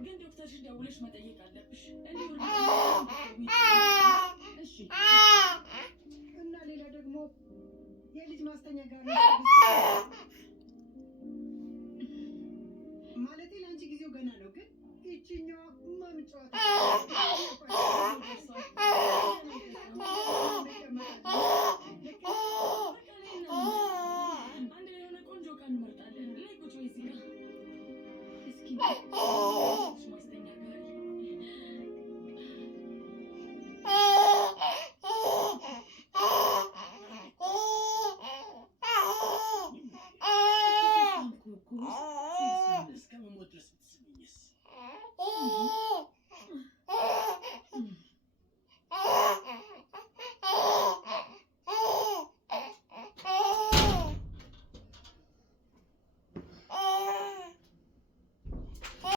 ግን ዶክተርሽን ደውለሽ መጠየቅ አለብሽ። እንዲሁ እሺ። እና ሌላ ደግሞ የልጅ ማስተኛ ጋር ማለቴ ለአንቺ ጊዜው ገና ነው። ግን ይችኛዋ ማምጫዋት አንድ ላይ የሆነ ቆንጆ ቀን እንመርጣለን። ላይ ቁጭ በይ እዚህ ጋር እስኪ ማስተኛ ጋር እስከመሞት ድረስ ብትስሚኝስ?